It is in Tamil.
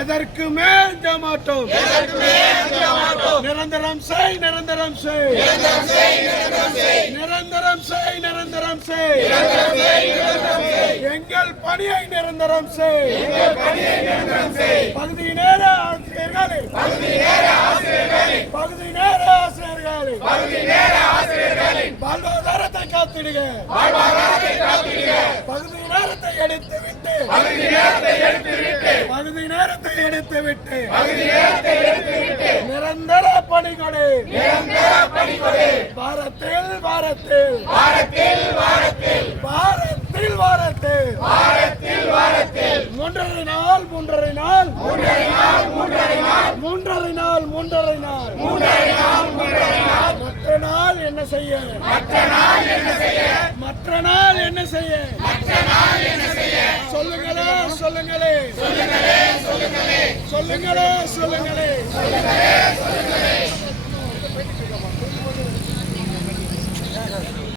எதற்குமே அஞ்ச மாட்டோம். நிரந்தரம் செய், நிரந்தரம் செய், நிரந்தரம் செய், நிரந்தரம் செய், எங்கள் பணியை நிரந்தரம் செய். பகுதி நேர ஆசிரியர்களே, பகுதி நேர ஆசிரியர்களே, வாழ்வாதாரத்தை காத்திடுக. பகுதி நேரத்தை எடுத்துவிட்டு, பகுதி நேரத்தை எடுத்துவிட்டு நிரந்தர பணிகளை வாரத்தில் வாரத்தில் வாரத்தில் வாரத்தில் வாரத்தில் மூன்றரை நாள் மூன்றரை நாள் மூன்றரை நாள் மூன்றரை நாள் மற்ற நாள் என்ன செய்ய, மற்ற நாள் என்ன செய்ய சொல்லுங்களே, சொல்லுங்களே, சொல்லுங்களே, சொல்லுங்களே.